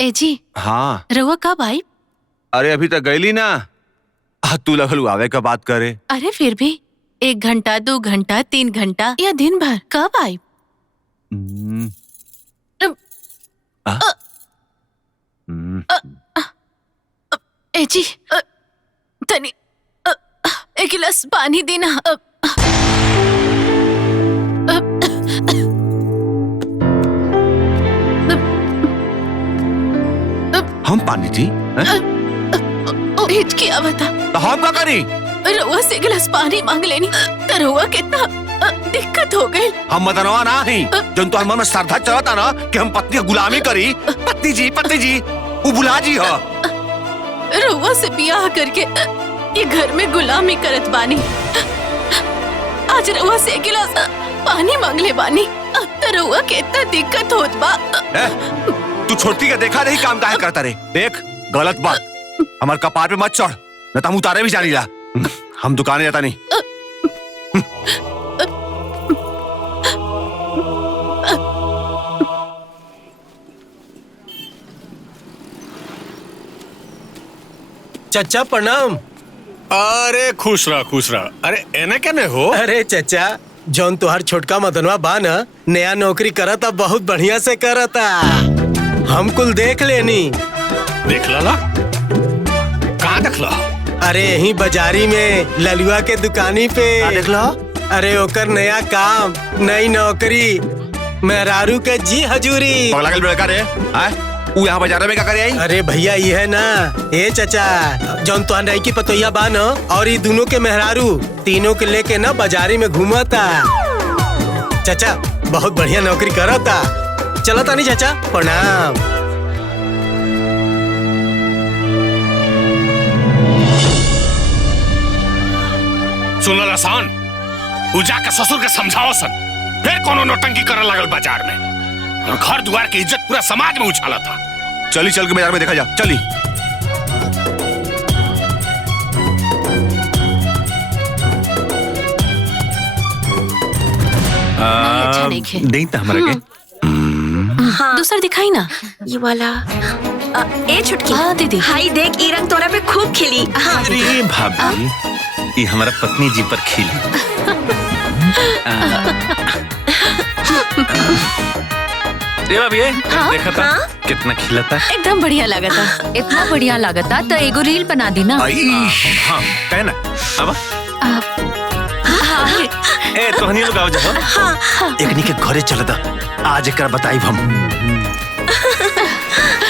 ए जी। हाँ रहुआ कब आई? अरे अभी तक गईली ना। तू लगल आवे का बात करे। अरे फिर भी 1 घंटा 2 घंटा 3 घंटा या दिन भर कब आई? ए जी तनी एक गिलास पानी देना। हम पानी थी हिचकी आवता तो हम का करी? रहुआ से गिलास पानी मांग लेनी तो रहुआ कितना दिक्कत हो गई। हम मदनवा ना ही जन तो मन में श्रद्धा चलता ना कि हम पत्नी की गुलामी करी। पत्नी जी वो बुला जी हो। रहुआ से बियाह करके ये घर में गुलामी करत बानी। आज रहुआ से गिलास पानी मांग ले बानी तो रहुआ कितना दिक्कत होत बा। तू छोटी का देखा नहीं काम काहे करता रे। देख गलत बात हमारे कपार पे मत चढ़ न तो हम उतारे भी जानी ला। हम दुकाने जाता नहीं। चचा प्रणाम। अरे खुश रहा। अरे एने केने हो? अरे चचा जौन तुहार छोटका मदनवा बा न नया नौकरी करता बहुत बढ़िया से करता। हम कुल देख लेनी। देख ला कहाँ देख ला? अरे यही बाजारी में ललुआ के दुकानी पे। देख लो। अरे ओकर नया काम नई नौकरी मेहरारू के जी हजूरी। पगला लड़का रे वो यहाँ बाजार में क्या करे आई? अरे भैया ये है ना ए चचा जौन तुहार नई की पतोहिया बा न और ये दोनों के मेहरारू तीनों के लेके ना बाजारी में घूमता। चचा बहुत बढ़िया नौकरी करता। चलता नहीं चाचा प्रणाम। सुनल आसान पूजा के ससुर के समझाओ सन फिर कोनो नौटंकी करे लगल बाजार में और घर द्वार की इज्जत पूरा समाज में उछाला था। चल के बाजार में देखा जा। चली अच्छा नहीं खे। नहीं था हमारे के। हाँ। दूसरा दिखाई ना ये वाला। ए छुटकी। हाँ दीदी। हाई देख ये रंग तोरा पे खूब खिली। हाँ अरे भाभी ये हमारा पत्नी जी पर खिली। भाभी देखा था कितना खिला था। एकदम बढ़िया लगा था। इतना बढ़िया लागता तो एगो रील बना दी ना। हाँ कहे ना अब ए तोहनी लोग आओ जाओ। एकनी के घरे चलता आज एक बताई हम।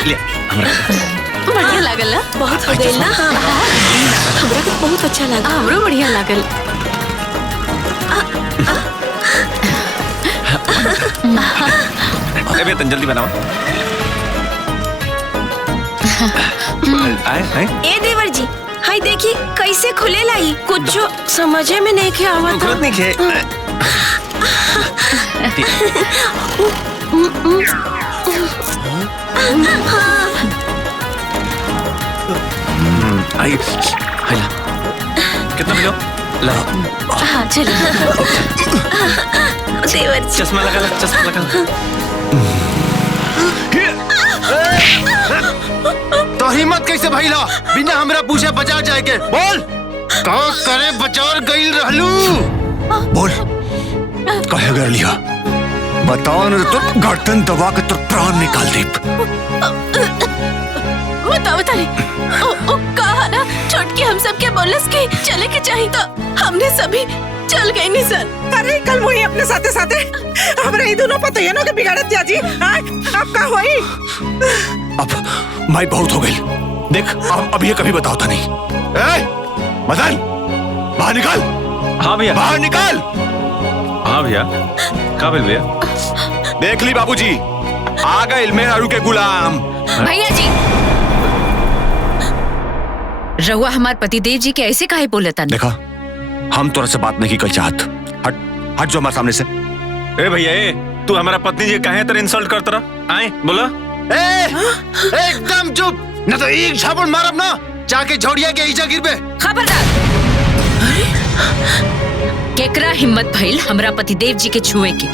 ले हमरा बढ़िया लागल। बहुत हो गई ना। हमरा को बहुत अच्छा लगा। हमरो बढ़िया लागल। अबे तन जल्दी बनाओ। आए ए देवर जी हाय देखी कैसे खुले लाई कुछ समझे में नहीं के आवत। खुद नहीं खे। आई ला कितना मिलो ला। हाँ चल। देवर जी चश्मा लगा चश्मा लगा। तो हिम्मत कैसे भइला बिना हमरा पूछे बाजार जाए के? बोल का करे बाजार गइल रहलू? बोल कहे गए लिया बताओ न तो गर्दन दबा के तो प्राण निकाल दे। बता ओ कहा ना छोटकी हम सब के बोलस के चले के चाहिए तो हमने सभी चल गए नहीं सर। अरे कल वही अपने साथे साथे हमरा ये दोनों पता के बिगाड़त दिया जी। अब का होई? अब माई बहुत हो गई। देख अब ये कभी बताओ था नहीं। ए, मदन बाहर निकाल। हाँ भैया बाहर निकाल। हाँ भैया काबिल भैया। देख ली बाबूजी आ गए मेहरारू के गुलाम। भैया जी रहुआ हमार पतिदेव जी के ऐसे काहे बोलता? देखा हम तोरा से बात नहीं कर चाहत। हट हट जो हमारे सामने से। ए भैया तू हमारा पत्नी जी काहे तरह इंसल्ट करता रहा? आए बोला। एकदम चुप न तो एक झापड़ मारब ना जाके झोड़िया के ईजा गिरबे। खबरदार। केकरा हिम्मत भइल हमरा पतिदेव जी के छुए के?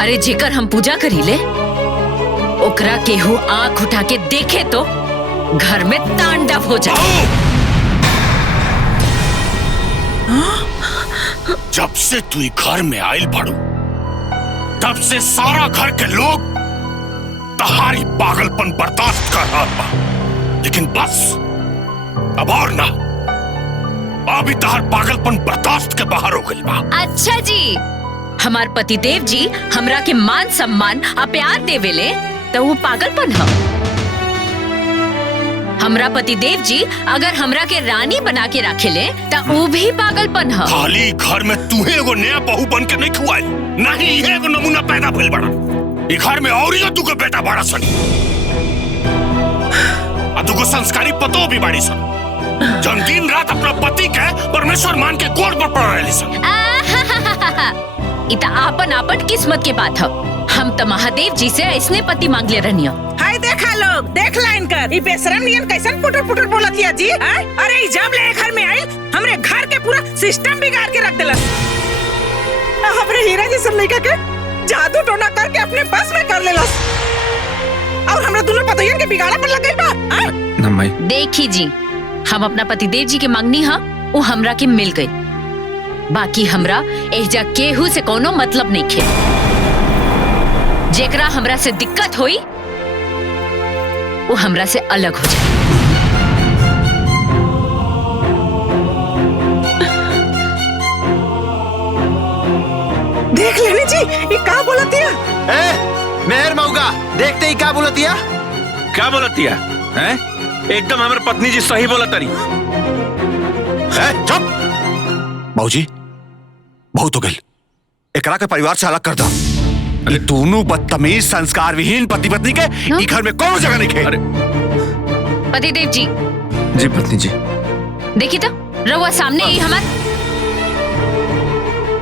अरे जेकर हम पूजा करीले ओकरा केहू आंख उठा के देखे तो घर में तांडव हो जाए। जब से तू घर में आयल पड़ू तब से सारा घर के लोग तहारी पागलपन बर्दाश्त कर रहा बा, लेकिन बस अब और ना, अभी तहार पागलपन बर्दाश्त के बाहर हो गई बा। अच्छा जी, हमार पतिदेव जी हमरा के मान सम्मान आ प्यार देवेले तो वो पागलपन है। हमरा पतिदेव जी अगर हमरा के रानी बना के रखेले तो वो भी पागलपन है। खाली घर में तूहे एगो नया बहू बन के नहीं खुआई, नहीं ये एगो नमूना पैदा भइल बड़ा। ई घर में और तू के बेटा बड़ा सन आ तू को संस्कारी पतो भी बड़ी सन, जन दिन रात अपना पति के परमेश्वर मान के कोड़ पर पड़ रहे सन। इता आपन आपन किस्मत के बात है। हम तो महादेव जी से ऐसने पति मांग ले रहनी हो। हाय देखा लोग, देख लाइन कर ई बेशरम नियन कैसन पुटर पुटर बोलतिया जी। अरे ई जब ले घर में आइल हमरे घर के पूरा सिस्टम बिगाड़ के रख देलस। हमरे हीरा जैसन लड़का के जादू टोना करके अपने बस में कर लेलस और हमरा दोनों पतोहियन के बिगाड़ा पर लग गइल बा। नम्माई देखी जी, हम अपना पतिदेव जी के मांगनी हा वो हमरा के मिल गई, बाकी हमरा एजा केहू से कोनो मतलब नहीं खे। जेकरा हमरा से दिक्कत होई वो हमरा से अलग हो जाए। देख लेनी जी ये का बोलतिया। मेहर मऊगा, देखते ही क्या बोलतिया। क्या बोलतिया हैं? एकदम हमारे पत्नी जी सही बोला तरी। चुप बाबूजी, बहुत हो गई, एकरा के परिवार से अलग कर दो। ये दोनों बदतमीज संस्कार विहीन पति पत्नी के ई घर में कौन जगह नहीं खे। अरे पतिदेव जी, जी पत्नी जी, देखी तो रहुआ सामने ही हमार।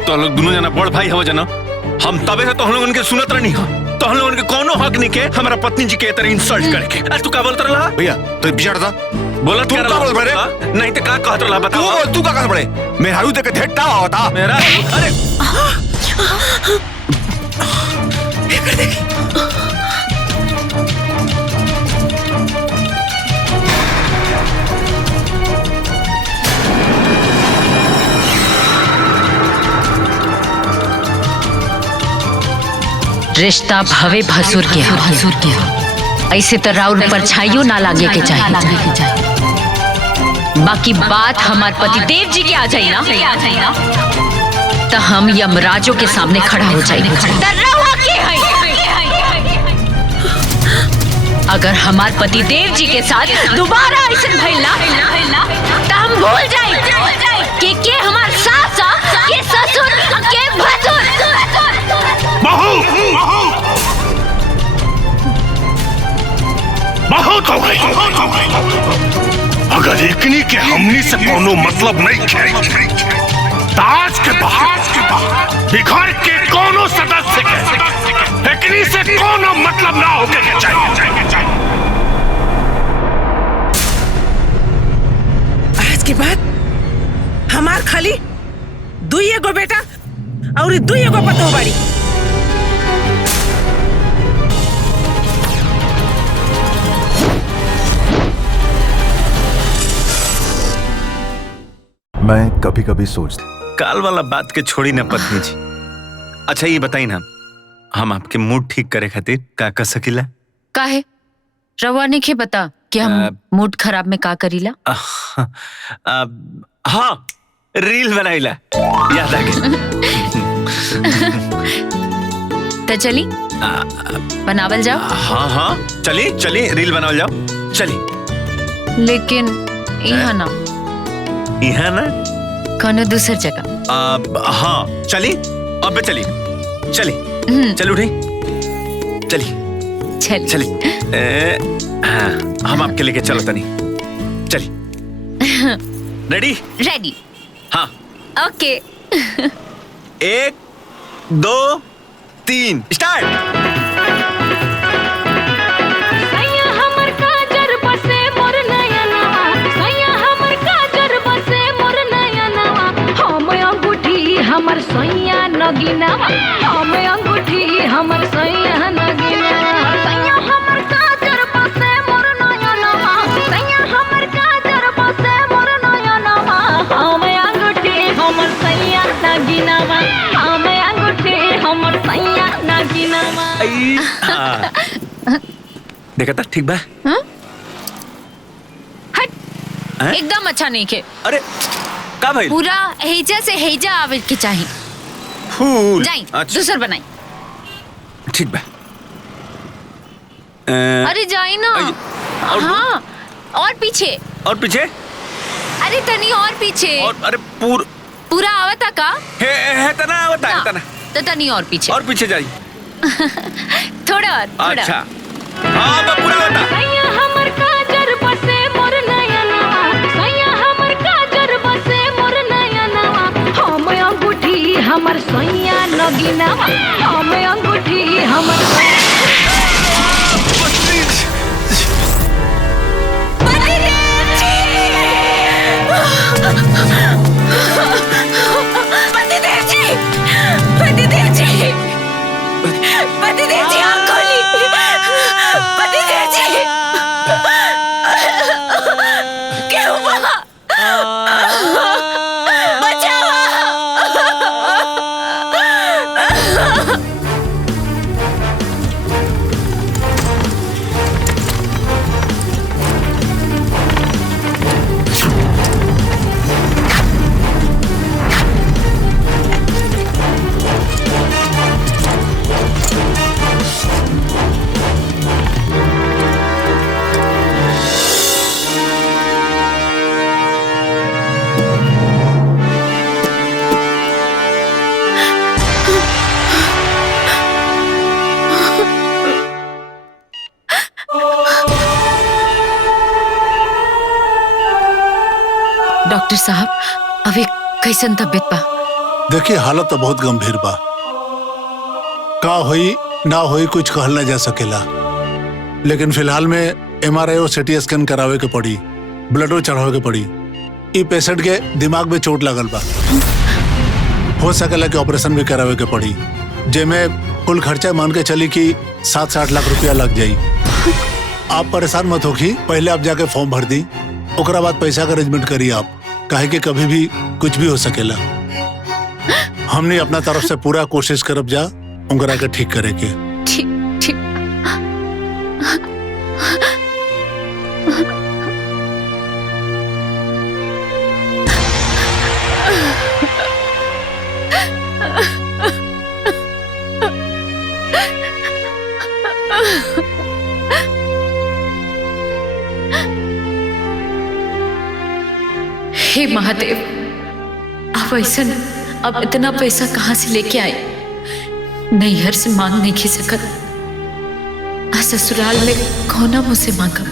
तो लोग दोनों जना बड़ भाई हो जना, हम तबे से तो हम लोग उनके सुनत रहनी हो, तो हम लोग उनके कोनो हक नहीं के हमारा पत्नी जी के तरह इंसल्ट करके। आज तू क्या बोलता रहा भैया तो बिचार था बोला तू का बोल बड़े, नहीं तो क्या कहत रहा बताओ। तू का कर बड़े मेरे हारू देख के ढेटा होता मेरा। अरे रिश्ता भवे भसुर के ऐसे तो राउर परछाइयों ना लागे के चाहिए। बाकी बात हमार पतिदेव जी के आ जाए ना तो हम यमराजों के सामने खड़ा हो जाएंगे। अगर हमार पतिदेव जी के साथ दोबारा ऐसे भइल ना तो हम भूल जाए कि हमार सास के ससुर के भसुर। बहुत हो गई। अगर एकनी के हमनी से कोनो मतलब नहीं है, ताज के बाहर घर के कोनो सदस्य के एकनी से कोनो मतलब ना होके के चाहिए। आज के बाद हमार खाली दुई एगो बेटा और दुई एगो पतो बाड़ी। मैं कभी कभी सोचता काल वाला बात के छोड़ी ना पत्नी जी। अच्छा ये बताई ना, हम आपके मूड ठीक करे खातिर का कर सकीला? काहे रवा ने के बता कि हम मूड खराब में का करीला? हाँ, रील बनाईला, याद आ गई। तो चली बनावल जाओ। हाँ हाँ चली चली, रील बनावल जाओ चली। लेकिन यहाँ ना, यहाँ ना कोनो दूसर जगह। हाँ चली, अब चली चली चल उठी चली चल चली। हाँ, हम आपके लेके चलो तनी, चली। रेडी? रेडी। हाँ ओके। 1 2 3 स्टार्ट। हमर सोइया नगीनावा हम अंगूठी नगिनवा हम अंगूठी हमर सैया नगिनवा। देखा था ठीक बा। हट एकदम अच्छा नहीं के। अरे का भाई पूरा हेजा से हेजा आवे के चाहिए। फूल जाई दूसर बनाई। ठीक बा। अरे जाई ना। हाँ और पीछे अरे तनी और पीछे और अरे पूरा आवता का है तना आवता है तना तो तनी और पीछे जाई थोड़ा और अच्छा हाँ बा पूरा आवता। सैया हमर काजर बसे मोर नयनवा सैया हमर काजर बसे मोर नयनवा हम अंगूठी हमर सैया नगिनवा हम अंगूठी हमर पतिदेव जी आँख खोली। पतिदेव जी क्या हुआ? बचाओ। डॉक्टर साहब अभी कैसन तबियत बा? देखिए हालत तो बहुत गंभीर बा। का होई ना होई कुछ कहल ना जा सकेला, लेकिन फिलहाल में MRI और CT स्कैन करावे के पड़ी, ब्लडो चढ़ावे के पड़ी। ई पेशेंट के दिमाग में चोट लगल बा, हो सकेला कि ऑपरेशन भी करावे के पड़ी, जेमे कुल खर्चा मान के चली कि 7-8 लाख रुपया लग जाई। आप परेशान मत होखी, पहले आप जाके फॉर्म भर दी, ओकरा बाद पैसा का अरेंजमेंट करिए आप, काहे कि कभी भी कुछ भी हो सकेला। हमने अपना तरफ से पूरा कोशिश करब जा उनकरा के ठीक करे के। ठीक हे महादेव, अब ऐसा अब इतना पैसा कहाँ से लेके आए? नैहर से मांग नहीं खी सकत, ससुराल में कौना मुझसे मांगा?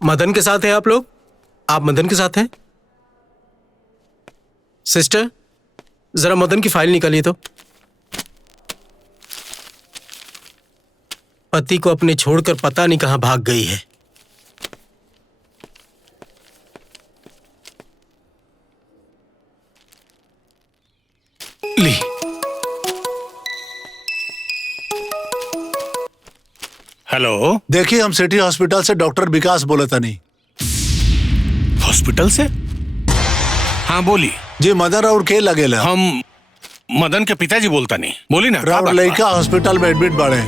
मदन के साथ हैं आप लोग? आप मदन के साथ हैं? सिस्टर जरा मदन की फाइल निकालिए तो। पति को अपने छोड़कर पता नहीं कहां भाग गई है। ली। हेलो, देखिए हम सिटी हॉस्पिटल से डॉक्टर विकास बोले था। नहीं हॉस्पिटल से? हाँ बोली जी। मदन और के लगेला? हम मदन के पिताजी बोलता नहीं। बोली ना। राउंड लड़का हॉस्पिटल में एडमिट बाड़े।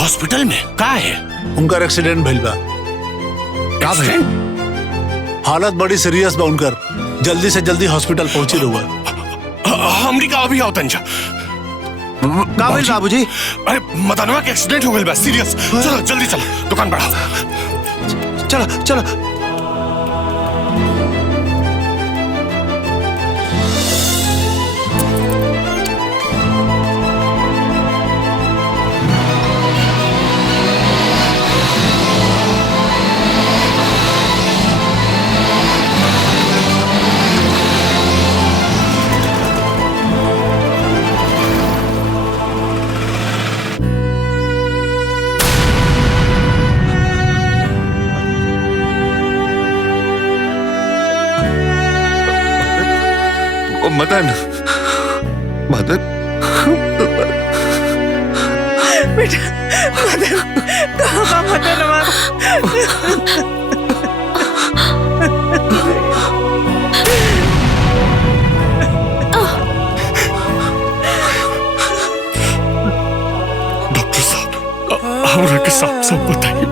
हॉस्पिटल में का है? उनका एक्सीडेंट भइल बा। का भइल? हालत बड़ी सीरियस बा उनकर, जल्दी से जल्दी हॉस्पिटल पहुंची रहुआ। हमरी का अभी आओ तंजा। का भइल बाबूजी? अरे मदनवा के एक्सीडेंट हो गइल बा, सीरियस। चलो जल्दी चलो, दुकान बढ़ाओ। चलो चलो। मदन मदन बेटा मदन कहाँ बा मदन हमारा? डॉक्टर साहब हमरा के साफ साफ बताइए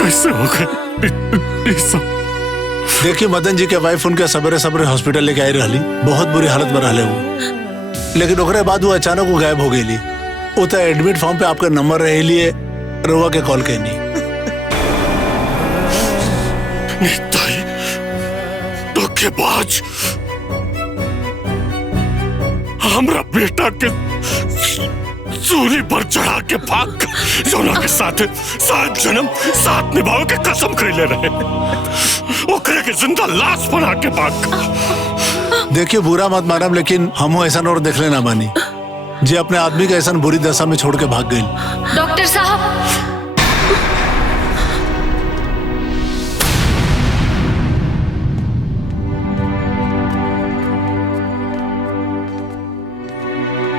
कैसे हो गए ये सब? देखिए मदन जी के वाइफ उनके सबरे सबरे हॉस्पिटल लेके आई रहली, बहुत बुरी हालत में रहले वो, लेकिन ओकरे बाद वो अचानक वो गायब हो गई। वो तो एडमिट फॉर्म पे आपका नंबर रहे लिए रउआ के कॉल कैनी। निताई धोखेबाज हमरा बेटा के सूली पर चढ़ा के भाग सोना के साथ 7 जन्म साथ निभाओ के कसम खैले रहे, ओकरे के जिंदा लाश बना के भाग। देखिए बुरा मत मानम, लेकिन हम ऐसा और देख लेना मानी जी अपने आदमी के ऐसा बुरी दशा में छोड़ के भाग गई। डॉक्टर साहब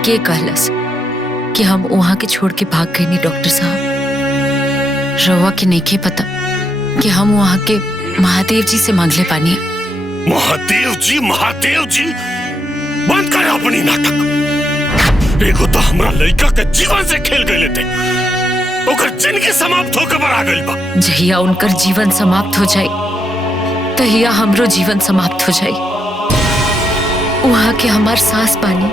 के कहलस कि हम वहां के छोड़ के भाग गए नहीं। डॉक्टर साहब रवा के नहीं के पता कि हम वहां के महादेव जी से मांगले पानी। महादेव जी बंद करे अपनी नाटक। एगो तो हमरा लड़का के जीवन से खेल गए थे, ओकर जिंदगी समाप्त होकर बड़ा गइल बा। जहिया उनकर जीवन समाप्त हो जाए तहिया हमरो जीवन समाप्त हो जाए। वहां के हमार सांस पानी,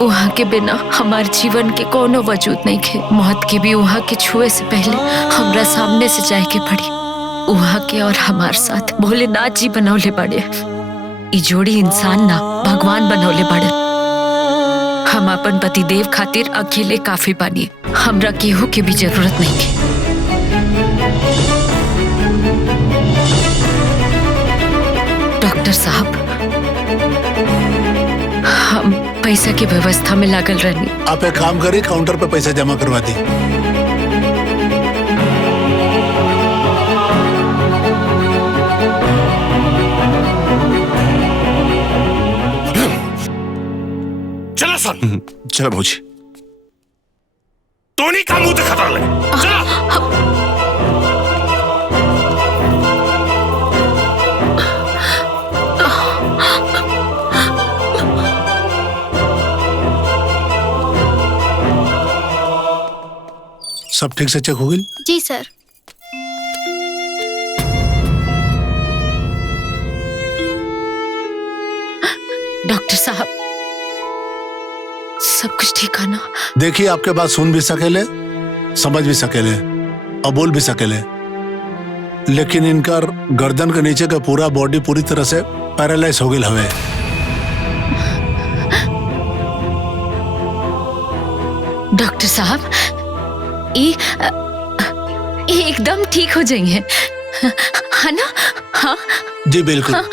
वहां के बिना हमार जीवन के कोनो वजूद नहीं खे। मौत के भी वहां के छुए से पहले हमरा सामने से जाए के पड़ी। वहां के और हमार साथ भोलेनाथ जी बनौले बड़े। ई जोड़ी इंसान ना भगवान बनौले बड़े। हम अपन पतिदेव खातिर अकेले काफी बानी, हमरा केहू के भी जरूरत नहीं है। डॉक्टर साहब हम पैसा की व्यवस्था में लागल रहनी। आप एक काम करिए, काउंटर पे पैसा जमा करवा दी। चला सन, चलो भौजी। टोनी का मुंह दिखा डाले, चला। सब ठीक से चेक हो गई? जी सर। डॉक्टर साहब सब कुछ ठीक है ना? देखिए आपके बात सुन भी सकेले, समझ भी सकेले और बोल भी सकेले, लेकिन इनका गर्दन के नीचे का पूरा बॉडी पूरी तरह से पैरालाइज हो गई हवे। डॉक्टर साहब ये एकदम ठीक हो जाएंगे, है ना? हाँ जी बिल्कुल। हाँ।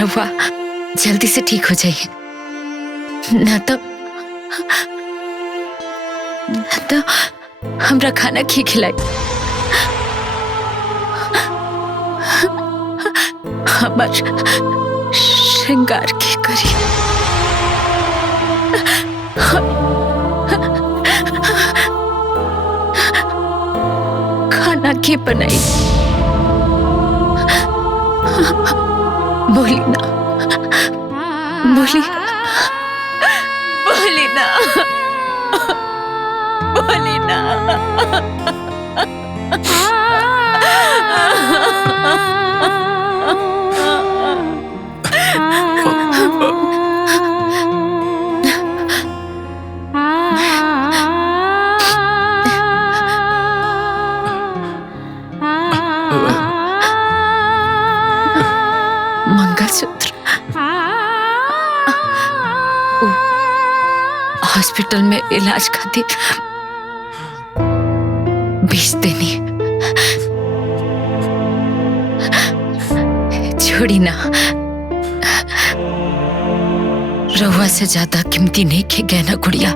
रवा जल्दी से ठीक हो जाइए, ना तो हमरा खाना खिलाई, हमार श्रृंगार की करी, खाना के बनाई। बोली ना, बोली बोली ना, बोली ना। मंगलसूत्र हॉस्पिटल में इलाज खातिर बेच देनी, छोड़ी ना। रहुआ से ज्यादा कीमती नहीं के गहना गुड़िया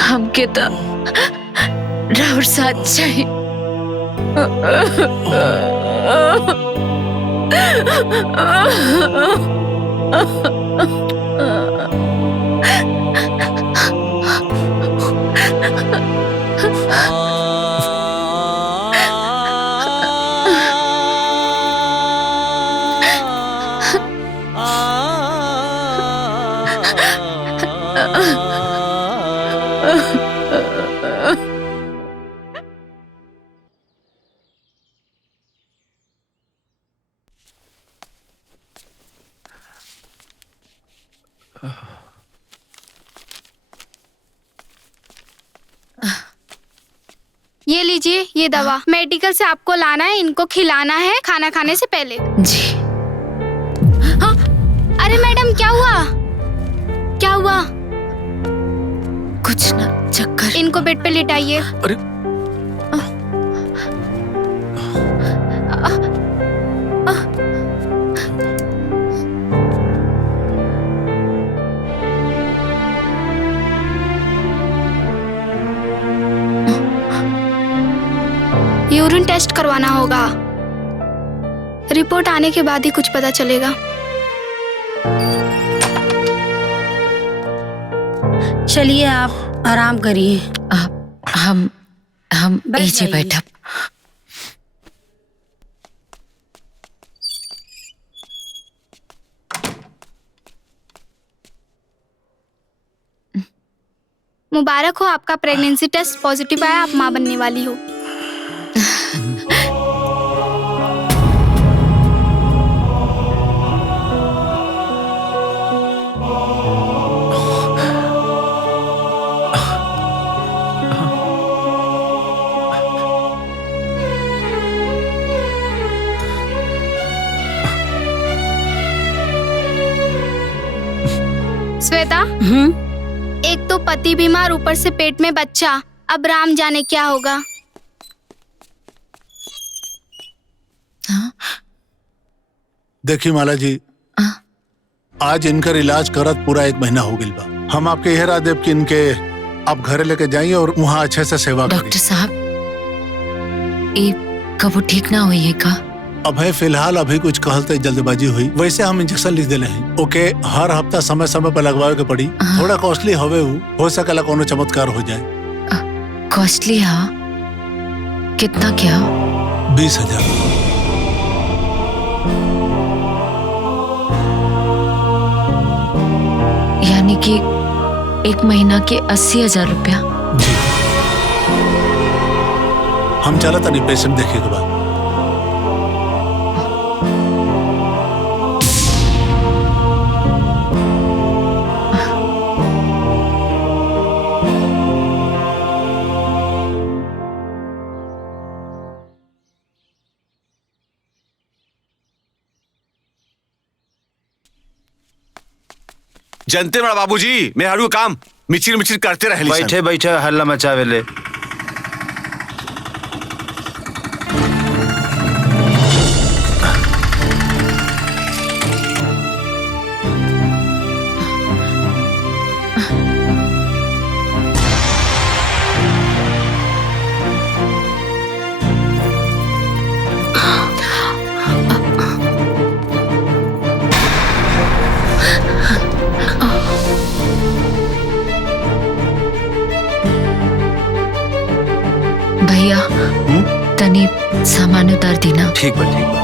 हमके तो राउर साथ चाहिए। ये लीजिए ये दवा मेडिकल से आपको लाना है, इनको खिलाना है खाना खाने से पहले। जी। हाँ? अरे मैडम क्या हुआ? क्या हुआ? कुछ ना, चक्कर। इनको बेड पे लिटाइए। अरे यूरिन टेस्ट करवाना होगा, रिपोर्ट आने के बाद ही कुछ पता चलेगा। चलिए आप आराम करिए। हम ऐसे बैठा। मुबारक हो, आपका प्रेगनेंसी टेस्ट पॉजिटिव आया, आप माँ बनने वाली हो। श्वेता, एक तो पति बीमार, ऊपर से पेट में बच्चा, अब राम जाने क्या होगा। देखिए माला जी, आज इनका इलाज करत पूरा 1 महीना हो गया बा। हम आपके यह राह देव कि इनके आप घर लेके जाइए और वहाँ अच्छे से सेवा करिए। डॉक्टर साहब, ये कब ठीक ना हुई है का? अब है फिलहाल अभी कुछ कहलते जल्दबाजी हुई, वैसे हम इंजेक्शन लिख देले हैं। ओके, हर हफ्ता समय समय पर लगवावे के पड़ी। थोड़ा कॉस्टली हवे, हो सकला कोनो चमत्कार हो जाए। कॉस्टली? हाँ, कितना क्या? 20,000। यानी कि 1 महीना के 80,000 रुपया। जी, हम चला तनी पेशेंट देखे के बाद। जनते बड़ा बाबूजी, मैं हरू काम मिचिर मिचिर करते रहे। बैठे बैठे हल्ला मचावेले। भैया, तनी सामान उतार देना। ठीक बा, ठीक बा।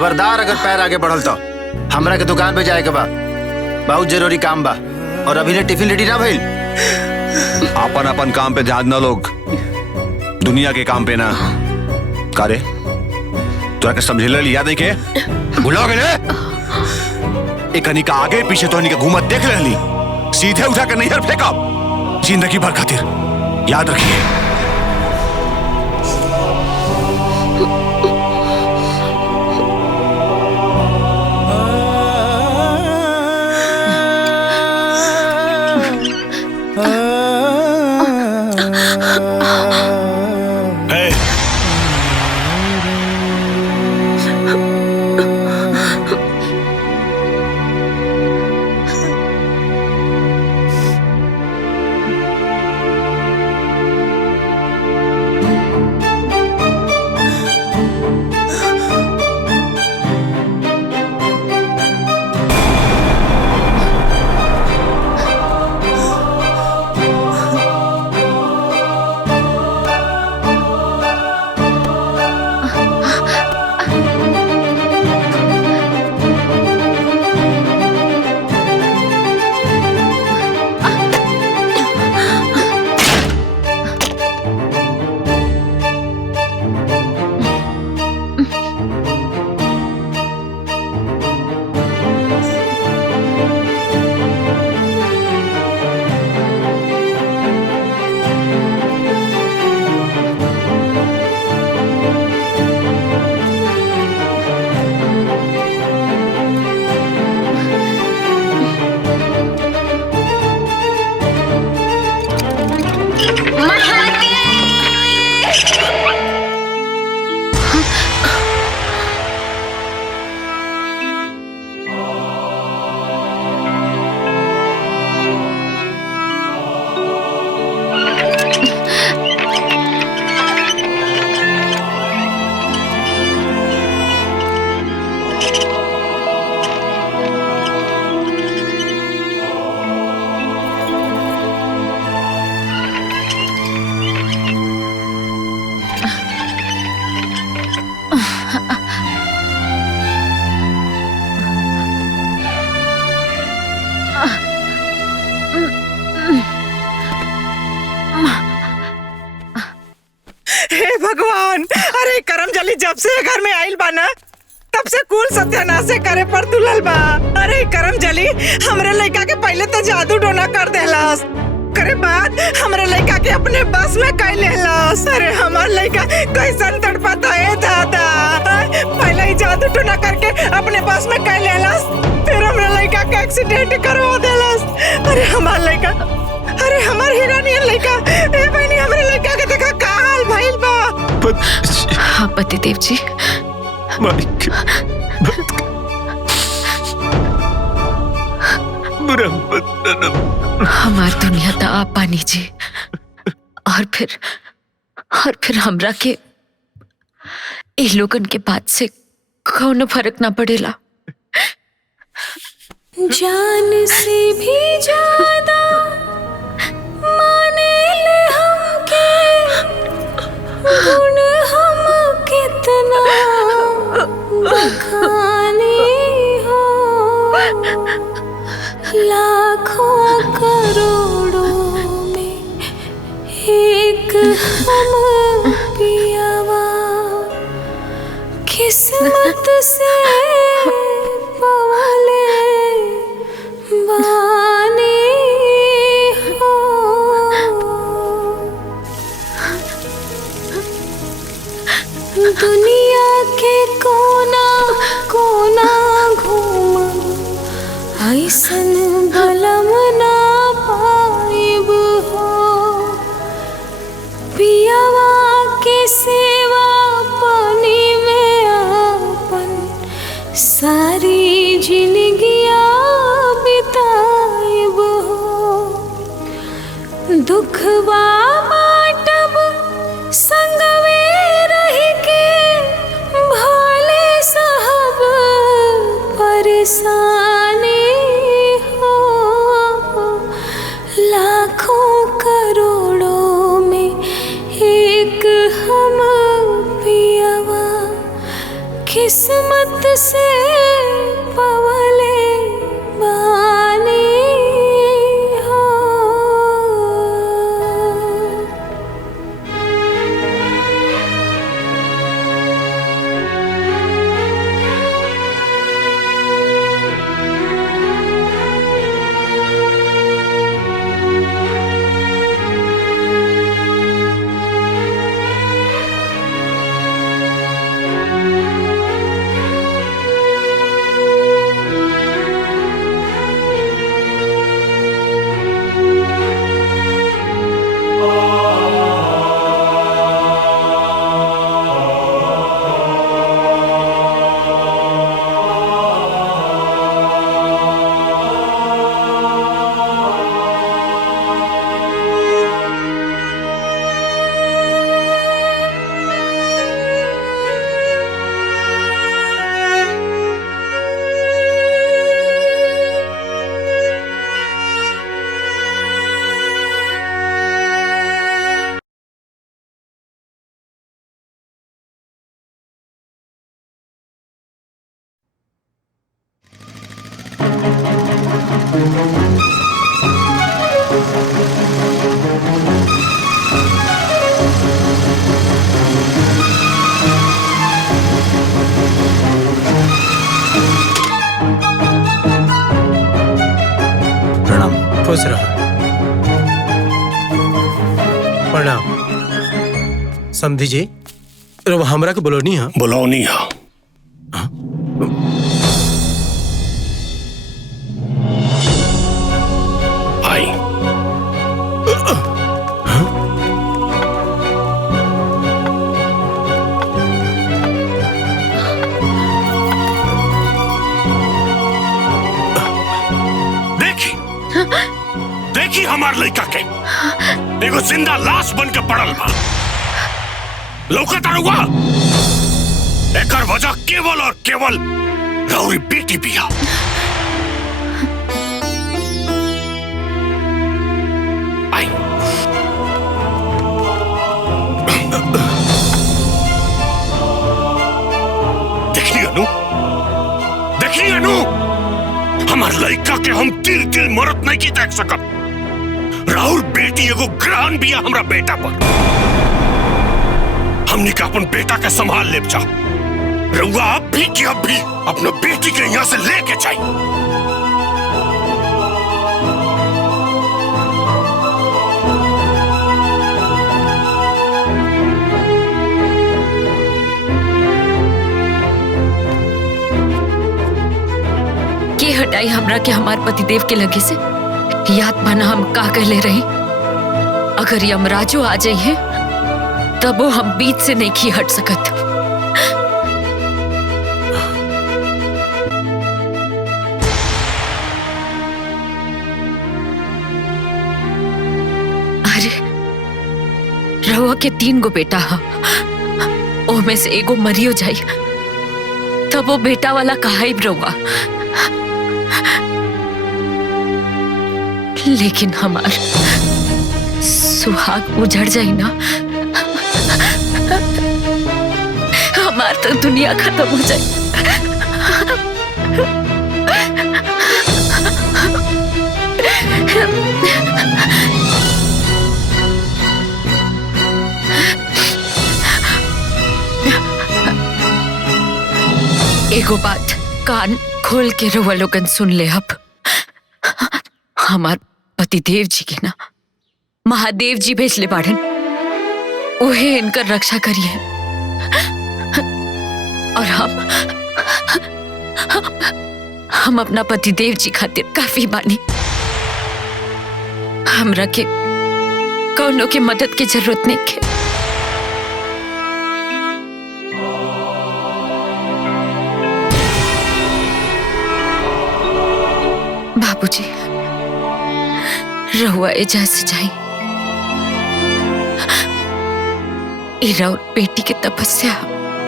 खबरदार अगर पैर आगे बढ़ल तो हमरा के दुकान पे जाए के बा, बहुत जरूरी काम बा। और अभी ने टिफिन रेडी ना भइल। अपन अपन काम पे ध्यान न लोग, दुनिया के काम पे ना। कारे तोरा के समझे लिया देखे भुला गए एक कनी का आगे पीछे तो का घूमत देख रही, सीधे उठा कर नहीं फेंका जिंदगी भर खातिर, याद रखिए। हे भगवान, अरे करमजली जब से घर में आइल बा ना तब से कुल सत्यानाश करे पर तुलल बा। अरे करमजली हमरे लड़का के पहले तो जादू टोना कर देहलस, करे बाद हमरे लड़का के अपने बस में कर लेहलस। अरे हमार लड़का कैसन तड़पाता है दादा, पहले ही जादू टोना करके अपने बस में कर लेहलस, फिर हमरे लड़का के एक्सीडेंट करवा देहलस। अरे हमार लड़का, अरे हमार हीरा नियन लड़का, ए बहनी हमरे लड़का के देखा का हाल भइल बा। हाँ पतिदेव जी, हमार दुनिया तो आप पानी जी, और फिर हमरा के ए लोगन के बात से कौनो फर्क ना पड़ेला। जान से भी ज्यादा माने ले हमके, गुण हम कितना बखाने हो, लाखों करोड़ों में एक हम पियावा, किस्मत से पवाले बाने हो। दुनिया के कोना कोना घूमा, ऐसन बलम ना पाइब हो, पियावा के सेवा पानी में अपन सारी जिंदगिया बिताइब हो। दुखवा बाटब संगवे रह के, भले साहब परेशानी हो, लाखों करोड़ों में एक हम किस्मत से पवले बानी हो। प्रणाम। खुश रहो। प्रणाम। समझी जी रो हमरा के बोलो नहीं है। बुलाओ नहीं है। आई। देखी हमार लड़का के एगो जिंदा लाश बन के पड़ल बा। लौकत आरुआ एकर वजह केवल और केवल रौरी बेटी बिया। आई। देखनी अनु, देखनी अनु, हमार लड़का के हम तिल तिल मरत नहीं की देख सकत। राहुल बेटी एगो ग्रहण बिया हमरा बेटा पर। हमने का अपन बेटा के संभाल ले जा। रउआ अब भी कि अब भी अपने बेटी के यहाँ से लेके जाए। के हटाई हमरा के हमार पतिदेव के लगे से। याद बना हम का कहले रही, अगर यमराजो आ जाइए तब वो हम बीच से नहीं खी हट सकत। अरे रहुआ के 3 गो बेटा हा, ओमे से एगो मरियो जाई तब वो बेटा वाला कहाई रहुआ। लेकिन हमार सुहाग उजड़ जाई ना, हमार तो दुनिया खत्म हो जाए। एगो बात कान खोल के रउआ लोगन सुन ले। अब हमार पतिदेव जी के ना महादेव जी भेजले बाड़न, उहे इनकर रक्षा करिए। और हम अपना पतिदेव जी खातिर काफी बानी। हमरा के कौनो के मदद की जरूरत नहीं है। बाबूजी रहुआ एजाज से जाई। राउर बेटी के तपस्या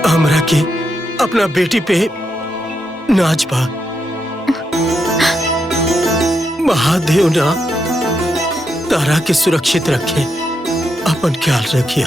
हमरा के अपना बेटी पे नाच बा। महादेव ना तारा के सुरक्षित रखे, अपन ख्याल रखिए।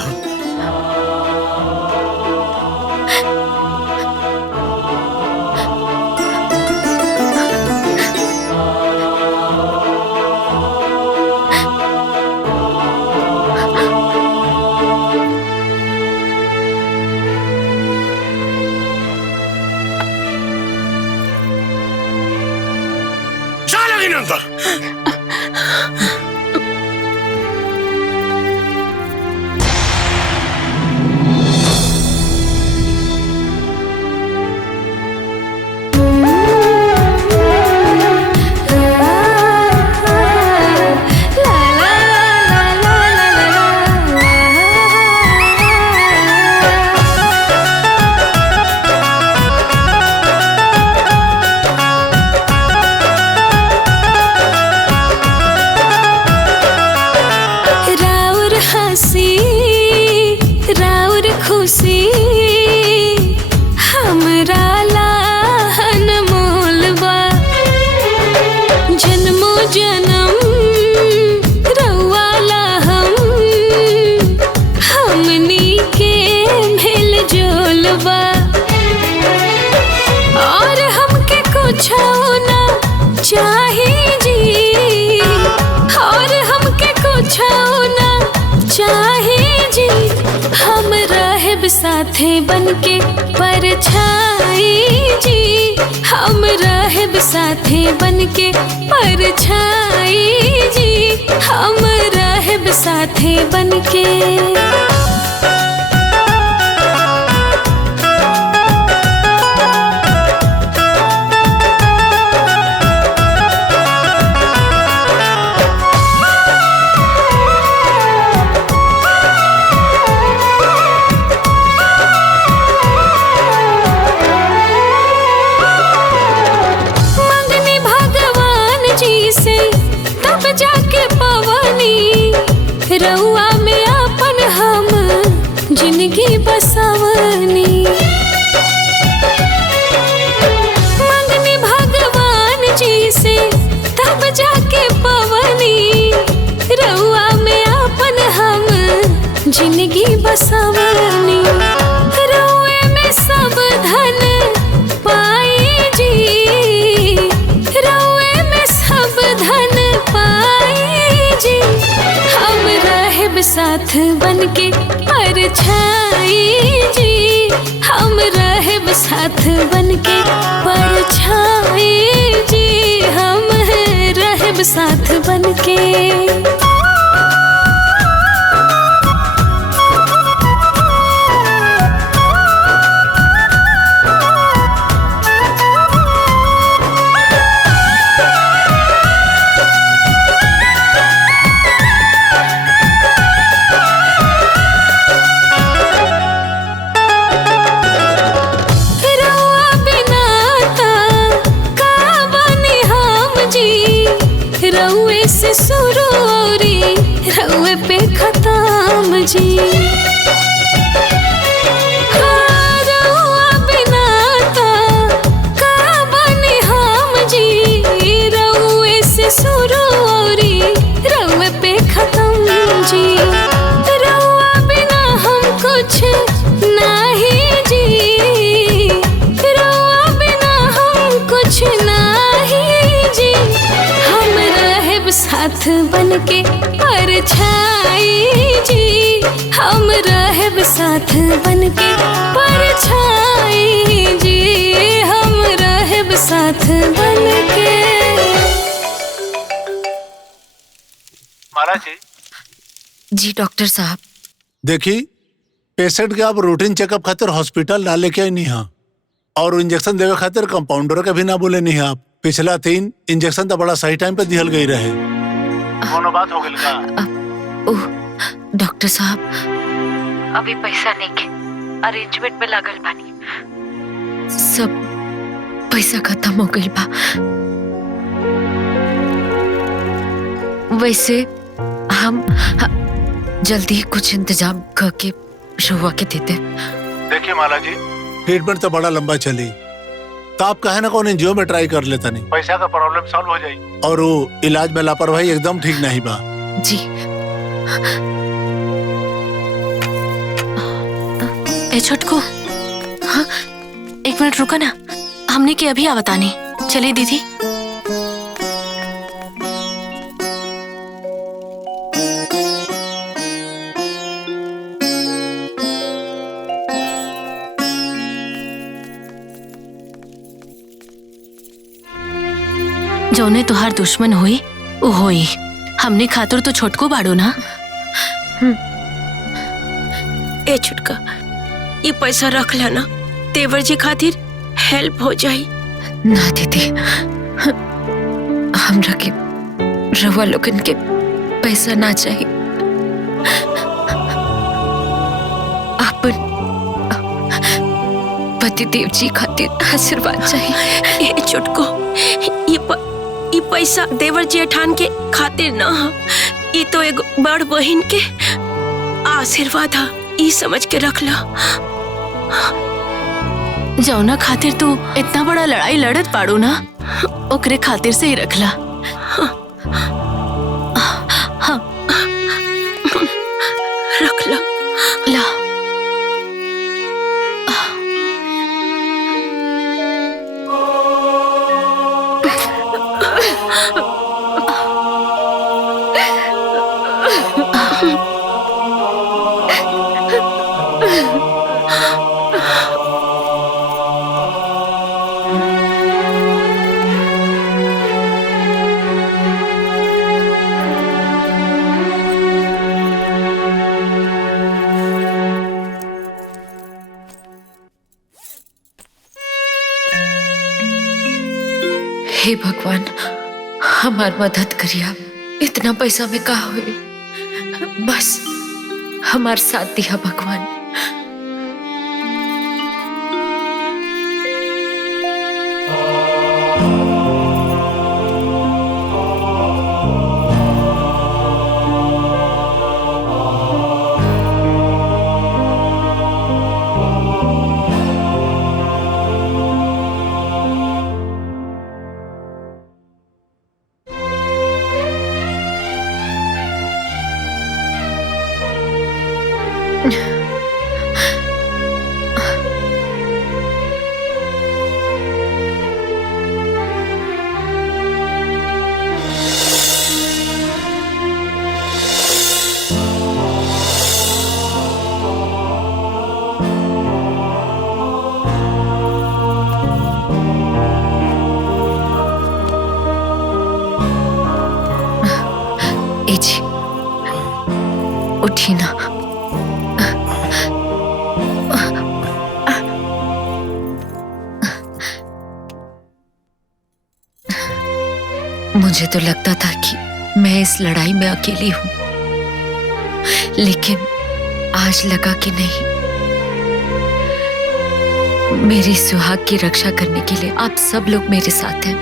छाही जी हम रहब साथे बनके परछाई जी हम रहब साथे बनके परछाई जी हम रहब साथे बनके रउआ में अपन हम जिंदगी बसवनी मंगनी भगवान जी से तब जाके पवनी रउआ में अपन हम जिंदगी बसवनी रउए में सब धन पाई जी रउए में सब धन पाई जी हम रहब साथ बनके परछाई जी हम रहब साथ बनके परछाई जी हम रहब साथ बनके रउए से सुरूरी रउए पे खत्म जी रउआ बिना का बनी हम जी रउए से सुरूरी रउए पे खत्म जी रउआ बिना हम कुछ नहीं जी रउआ बिना हम कुछ नहीं जी हम रहब साथ बनके परछाई जी हम रहब साथ बनके परछाई जी हम रहब साथ बनके महाराज जी डॉक्टर साहब देखी पेशेंट के आप रूटीन चेकअप खातिर हॉस्पिटल ना लेके आई नहीं हाँ और इंजेक्शन देवे खातिर कंपाउंडर के भी ना बोले नहीं आप पिछला 3 इंजेक्शन तो बड़ा सही टाइम पे दिहल गई रहे कोनो बात हो गई का ओह डॉक्टर साहब अभी पैसा नहीं के अरेंजमेंट में लागल बानी सब पैसा खत्म हो गई बा वैसे हम जल्दी कुछ इंतजाम करके शुरुआ के देते देखिए माला जी ट्रीटमेंट तो बड़ा लंबा चली तो आप कहे ना कौन एनजीओ में ट्राई कर लेता नहीं पैसा का प्रॉब्लम सॉल्व हो जाएगी और वो इलाज में लापरवाही एकदम ठीक नहीं बा जी ए छोटको हाँ 1 मिनट रुको ना हमने के अभी आवतानी चलिए दीदी जौने तुहार दुश्मन हुई वो होई हमने खातिर तो छोटको बाड़ो ना ए छुटका ये पैसा रख लेना तेवर जी खातिर हेल्प हो जाई ना दीदी हमरा के रवा लोगन के पैसा ना चाहिए अपन पतिदेव जी खातिर आशीर्वाद चाहिए ये छुटको ये पैसा देवर जेठान के खातिर ना हा ये तो एक बड़ बहन के आशीर्वाद है ये समझ के रख ला जौना खातिर तू इतना बड़ा लड़ाई लड़त पाड़ू ना ओकरे खातिर से ही रखला हाँ रख ला ला हे भगवान हमार मदद करिया। इतना पैसा में का हुए, बस हमार साथ दिया भगवान। उठी ना। मुझे तो लगता था कि मैं इस लड़ाई में अकेली हूं, लेकिन आज लगा कि नहीं, मेरी सुहाग की रक्षा करने के लिए आप सब लोग मेरे साथ हैं।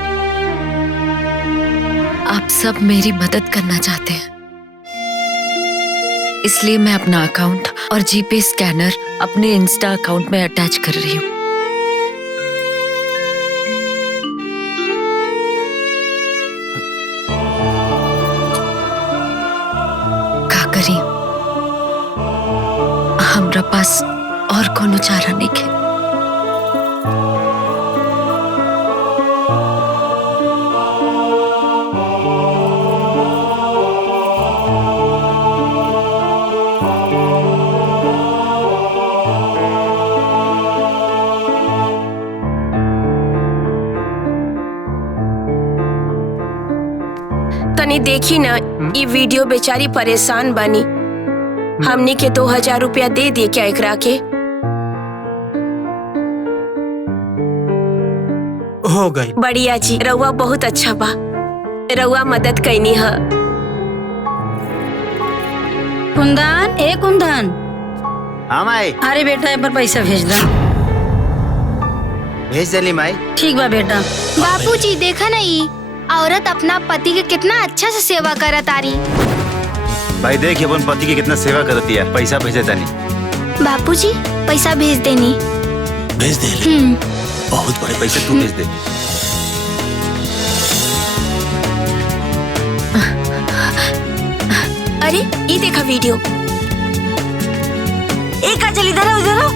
आप सब मेरी मदद करना चाहते हैं, इसलिए मैं अपना अकाउंट और जीपे स्कैनर अपने इंस्टा अकाउंट में अटैच कर रही हूँ। का करी, हमरा पास और कोनो चारा नहीं है। तनी देखी ना, ये वीडियो बेचारी परेशान बनी। हमनी के 2000 रुपया दे दिए क्या एकरा के? हो गई। बढ़िया जी, रउआ बहुत अच्छा बा, रउआ मदद कैनी है। कुंदन, ए कुंदन। हाँ माई। अरे बेटा एक बार पैसा भेज दो। भेज देली माई। ठीक बा बेटा। बापूजी देखा नहीं, औरत अपना पति के कितना अच्छा से सेवा करत आरी। भाई देख अपन पति की कितना सेवा करती है। पैसा भेज देता नहीं। बापूजी पैसा भेज देनी। भेज दे। बहुत बड़े पैसे तू भेज दे। अरे ये देखा वीडियो। एक काजल इधर आओ, इधर आओ।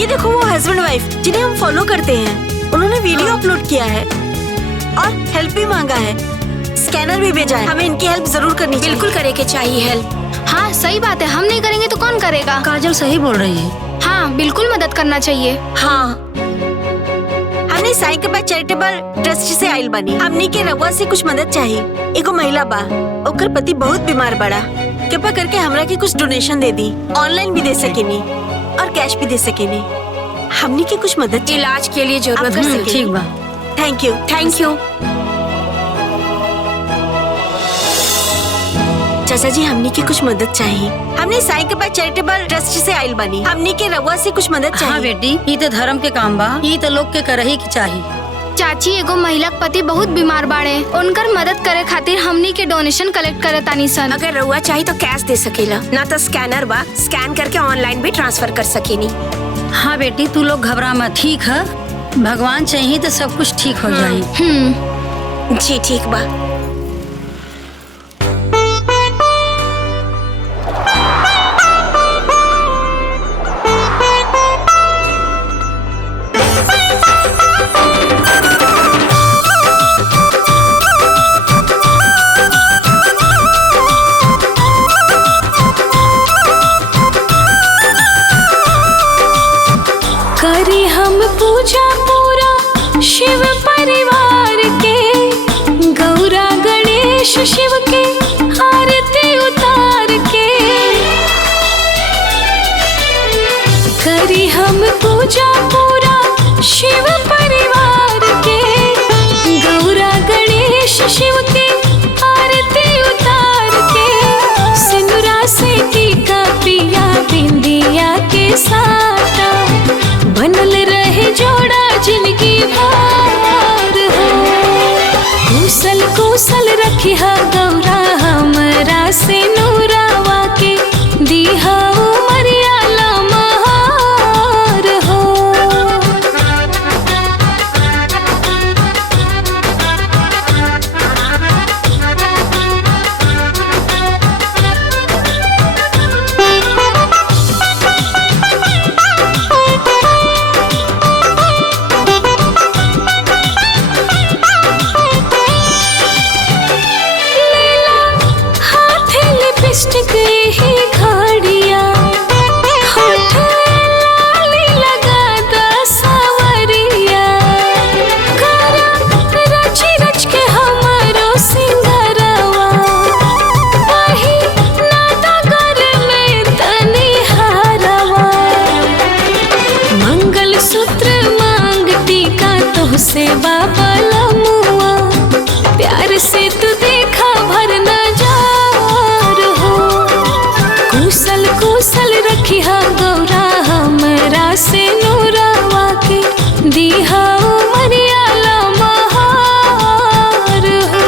ये देखो वो हस्बैंड वाइफ जिन्हें हम फॉलो करते हैं, उन्होंने वीडियो अपलोड किया है और हेल्प भी मांगा है, स्कैनर भी भेजा है। हमें इनकी हेल्प जरूर करनी चाहिए। बिल्कुल करे के चाहिए हेल्प। हाँ सही बात है, हम नहीं करेंगे तो कौन करेगा। काजल सही बोल रही है। हाँ बिल्कुल मदद करना चाहिए। हाँ, हमने साईं के बाद चैरिटेबल ट्रस्ट से आइल बनी। हमने के रउआ से कुछ मदद चाहिए। एगो महिला बा, ओकर पति बहुत बीमार बड़ा, कृपा करके हमरा के कुछ डोनेशन दे दी। ऑनलाइन भी दे सकेनी और कैश भी दे सकेनी। हमने के कुछ मदद इलाज के लिए जरूरत है। ठीक बा। Thank you, thank you. चाचा जी हमने की कुछ मदद चाहिए। हमने साईं के बाद चैरिटेबल ट्रस्ट से आइल बनी। हमने के रउआ से कुछ मदद चाहिए। हाँ बेटी, ये तो धर्म के काम बा, ये तो लोग के करही की चाहिए। चाची एगो महिला के पति बहुत बीमार बाड़े, उनकर मदद करे खातिर हमनी के डोनेशन कलेक्ट करे तानी सन। अगर रउआ चाहिए तो कैश दे सकेला, ना तो स्कैनर बा, स्कैन करके ऑनलाइन भी ट्रांसफर कर सकेनी। हाँ बेटी तू लोग घबरा मत, ठीक है? भगवान चाहिए तो सब कुछ ठीक हो जाए। जी ठीक बा। करी हम पूजा पूरा शिव परिवार के, गौरा गणेश शिव के आरती उतार के। करी हम पूजा पूरा शिव परिवार के, साटा बनल रहे जोड़ा जिंदगी भर हो। कुशल कुशल रखिहा गौरा हमरा से नूरावा के दीहा उमरिया लमहार हो। लिपस्टिक ही घड़िया होठ लाली लगा दा सवरिया करा रच रच के हमारो सिंगरवा वही नाता घर में तनी हारवा। मंगल सूत्र मांगती का तो से बाबा लमुआ प्यार से तू देखा भरना जा। कुशल कुशल रखिहा गौरा हमरा से नूरावा के दीहा उमरिया लमहार हो।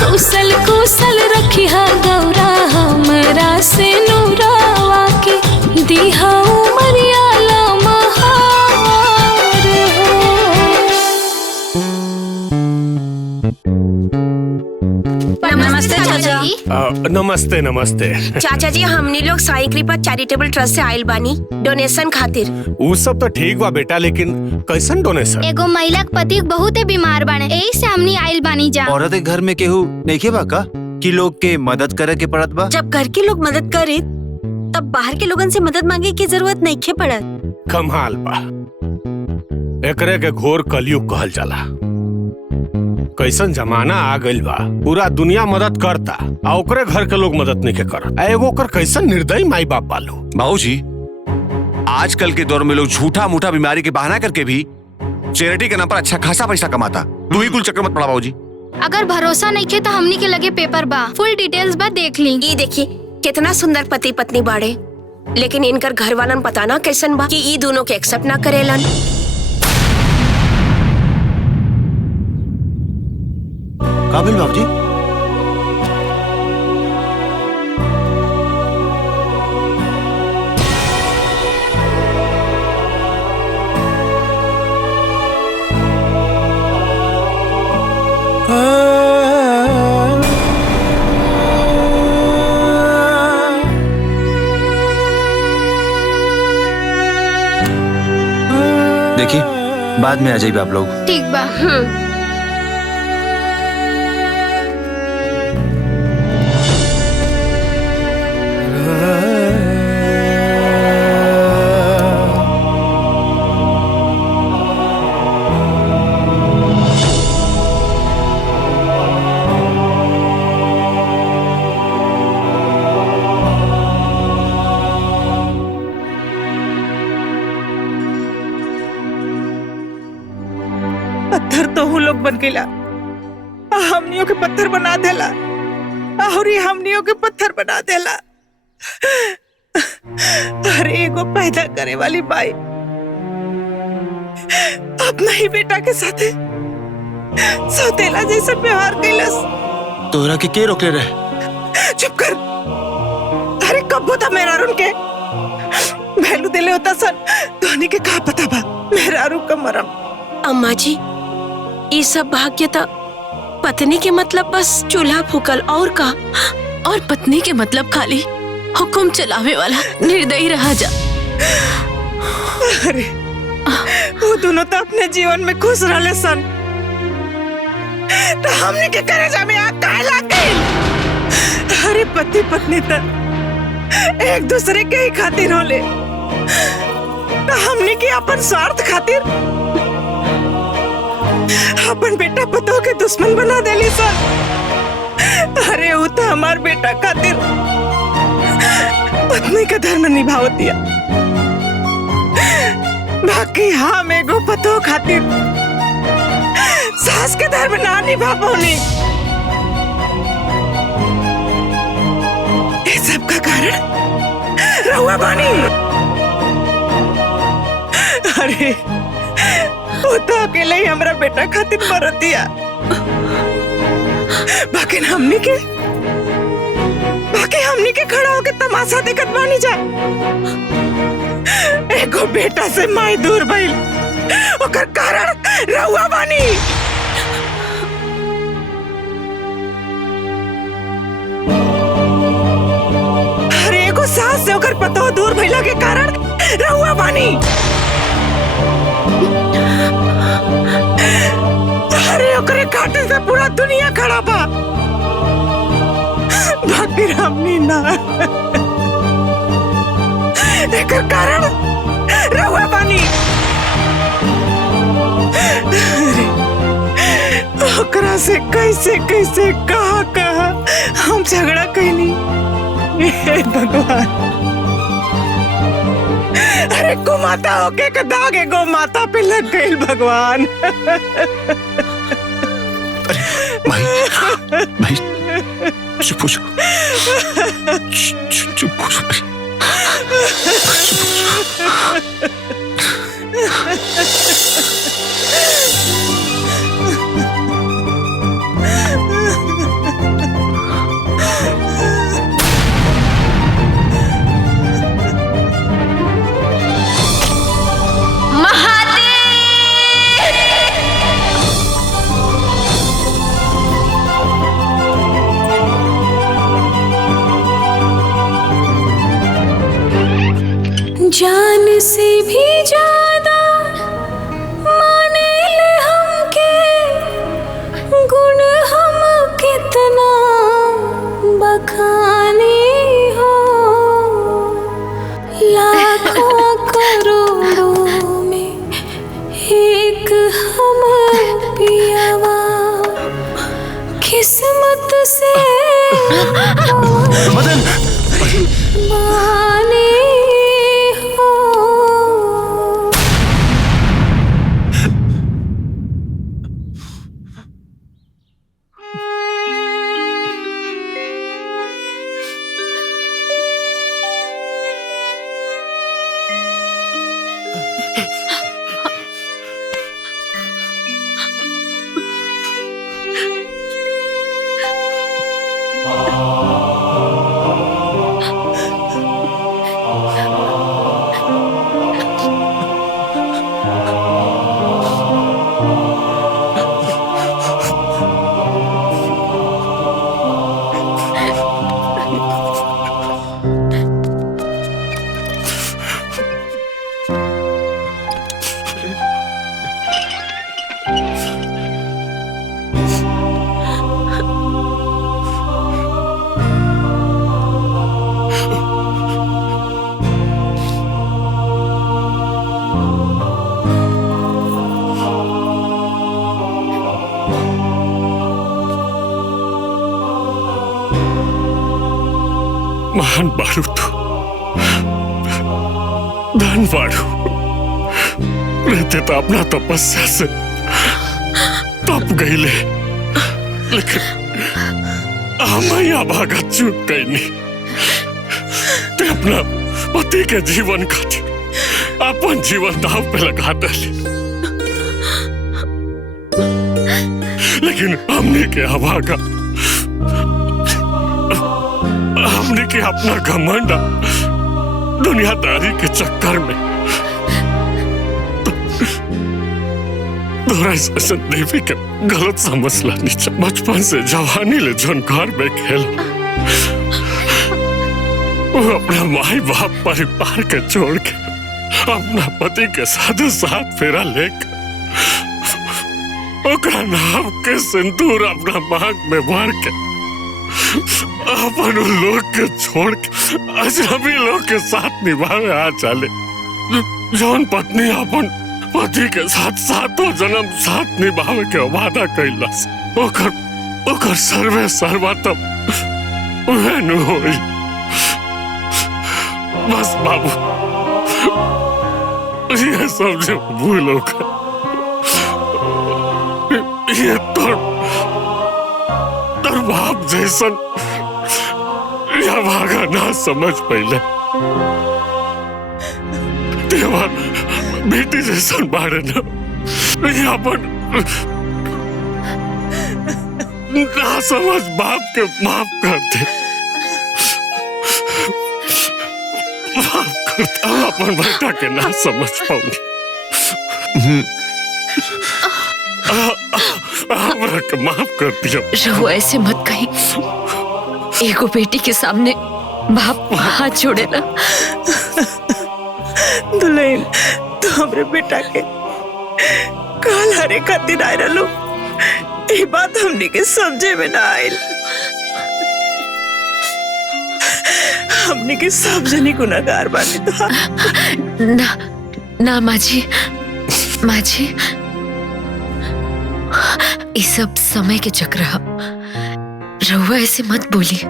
कुशल कुशल रखिहा गौरा हमरा से नूरावा के दीहा उमरिया लमहार हो। नमस्ते चाचा। नमस्ते नमस्ते। चाचा जी हमनी लोग साई कृपा चैरिटेबल ट्रस्ट से आइल बानी डोनेशन खातिर। वो सब तो ठीक बा बेटा, लेकिन कैसन डोनेशन? एगो महिला के पति बहुते बीमार बाने, यही से हमनी आइल बानी जा। औरत के घर में केहू नइखे बा का कि लोग के मदद करे के पड़त बा? जब घर के लोग मदद करे तब बाहर के लोगन से मदद मांगे की जरूरत नइखे पड़त। कमाल बा, एकरे के घोर कलयुग कहल जाला। कैसन जमाना आ गइल बा, पूरा दुनिया मदद करता आ ओकरे घर के लोग मदद नहीं के करत। एगो ओकर कैसन निर्दयी माई बाप बालो। बाबूजी, आजकल के दौर में लोग झूठा मूठा बीमारी के बहाना करके भी चैरिटी के नाम पर अच्छा खासा पैसा कमाता। तू ही कुल चक्कर मत पड़ा बाबूजी। अगर भरोसा नहीं खे तो हमनी के लगे पेपर बा, फुल डिटेल्स बा, देख ली। ये देखिए कितना सुंदर पति पत्नी बाड़े, लेकिन इनकर घर वालन पता ना कैसन बा कि ई दोनों के एक्सेप्ट ना करेलन। काबिल बाबूजी, देखिए बाद में आ जाइए आप लोग। ठीक बा। पत्थर तो हूँ लोग बन गया, हमनियों के पत्थर बना देला और ये हमनियों के पत्थर बना देला। अरे एगो पैदा करे वाली माई अपना ही बेटा के साथे सौतेला जैसा व्यवहार कैलस। तोरा के रोके रहे? चुप कर। अरे कब होता मेरा रुन के भैलू दिले होता सन, धोनी के कहा पता बा मेरा रू का मरम। अम्मा जी ये सब भाग्य था पत्नी के मतलब बस चूल्हा फूकल और का। और पत्नी के मतलब खाली हुक्म चलावे वाला निर्दयी रहा जा। अरे वो दोनों तो अपने जीवन में खुश रहले सन, तो हमने के करेजा में आग काहे लग गई? अरे पति पत्नी तो एक दूसरे के ही खातिर होले, तो हमने के अपन स्वार्थ खातिर अपन बेटा पतोह के दुश्मन बना देली सन। अरे वो तो हमार बेटा खातिर पत्नी का धर्म निभावतिया, बाकी हम एगो पतोह खातिर सास के धर्म ना निभा पौनी। ये सब का कारण रहुआ बानी। अरे वो तो अकेले ही हमारा बेटा खातिर मरतिया, बाकी हमनी के खड़ा होके तमाशा देखत बानी जा। एगो बेटा से माई दूर भइल, ओकर कारण रहुआ बानी। अरे एगो सास से ओकर पतोह दूर भइला के कारण रहुआ बानी। अरे ओकरे काटे से पूरा दुनिया खड़ा बा, बाकी हमनी ना। एकर कारण रहुआ बानी। ओकरा से कैसे कैसे कहा हम झगड़ा कैनी। हे भगवान, अरे गोमाता होके के दाग एगो माता पे लग गई भगवान। भाई चुप हो जाओ, चुप हो जाओ। जान से भी ज्यादा माने ले हमके, गुण हम कितना बखाने हो। लाखों करोड़ों में एक हम पियावा, किस्मत से मदन माने महान बारू तो धन बारू रहते तो अपना तपस्या से तप गईले, लेकिन हम भागा चूक गई नहीं। ते अपना पति के जीवन खातिर अपन जीवन दाव पे लगा डाली, लेकिन हमने के अभागा, हमने के अपना घमंड दुनियादारी के चक्कर में तोरा ऐसा देवी के गलत समझला नीचा। बचपन से जवानी ले जोन घर में खेल वो अपना माई बाप परिवार के छोड़ के अपना पति के साथ फेरा लेकर ओकरा नाम के सिंदूर अपना मांग में भर के अपन लोग के छोड़ के अजनबी लोग के साथ निभावे आ चले। जौन पत्नी अपन पति के साथ सातों जन्म साथ निभावे के वादा कैलस ओकर सर्वे सर्वोत्तम उहे न होई। बस बाबू ये सब जो भूल होगा ये तोर बाप जैसन या भागा ना समझ पहले तेवा बेटी जैसन बारे ना अपन ना समझ बाप के माफ कर दे। माफ करता अपन बेटा के ना समझ पाऊंगी। माफ कर दिया। रहुआ ऐसे मत कहीं। एगो बेटी के सामने बाप हाथ जोड़े ना। दुल्हन तो हमरे बेटा के काल हरे खातिर आए रहलो। ये बात हमने के समझे में ना आयल। हमने के सब जनी गुनाहगार बानी तो ना ना माँ जी ये सब समय के चक्र है। रहुआ ऐसे मत बोलिए।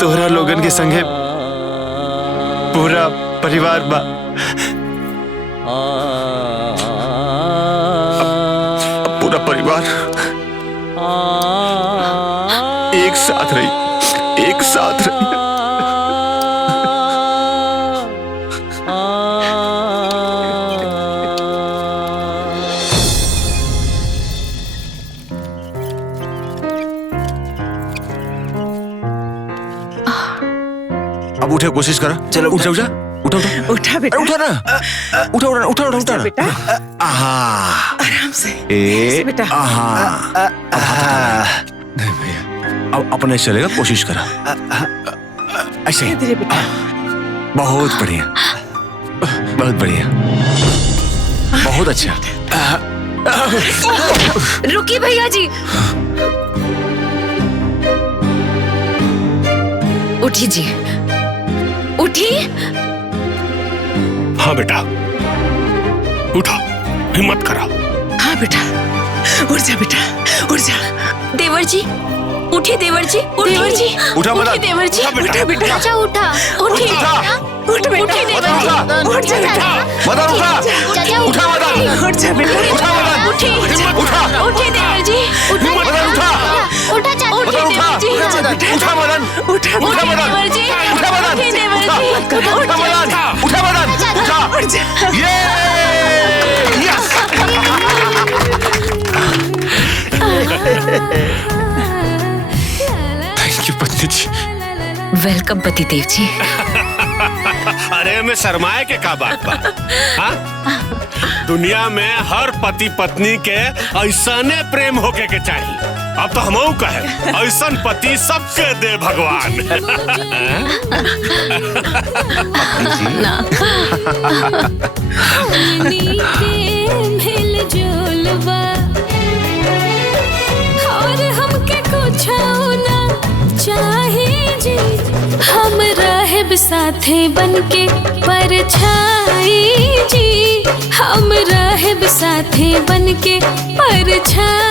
तोहरा लोगन के संगे पूरा परिवार बा। पूरा परिवार एक साथ रही। अब उठे कोशिश करा। चलो उठा बेटा। उठा ना बेटा आराम से बेटा। नहीं भैया अब अपने चलेगा। कोशिश करा ऐसे। बेटा बहुत बढ़िया बहुत अच्छा। रुकिए भैया जी। उठी जी उठी। हाँ बेटा उठा हिम्मत करा। हाँ बेटा उठ जा बेटा उठ जा। देवर जी उठी। देवर जी उठा उठी। देवर जी उठा बेटा। चाचा उठा। उठी उठ बेटा उठी। देवर जी उठ जा बेटा। मदन उठा। चाचा उठा मदन। उठ जा बेटा। उठा मदन। उठी उठा। उठी। देवर जी मदन उठा। उठा चाचा। उठी। देवर जी उठा मदन। उठा देवर जी उठा मदन। उठी। देवर जी उठा मदन। उठा मदन। उठा। उठ जा। ये यस। थैंक यू पत्नी जी। वेलकम पति देव जी। अरे मैं शर्माए के का बात बा। हाँ? दुनिया में हर पति पत्नी के ऐसने प्रेम होके के चाहिए। अब तो हमहू कहे ऐसन पति सबके दे भगवान। और हमके कुछ ना चाहिए जी। हम रहब साथे बनके परछाई जी। हम रहब साथे बनके परछाई।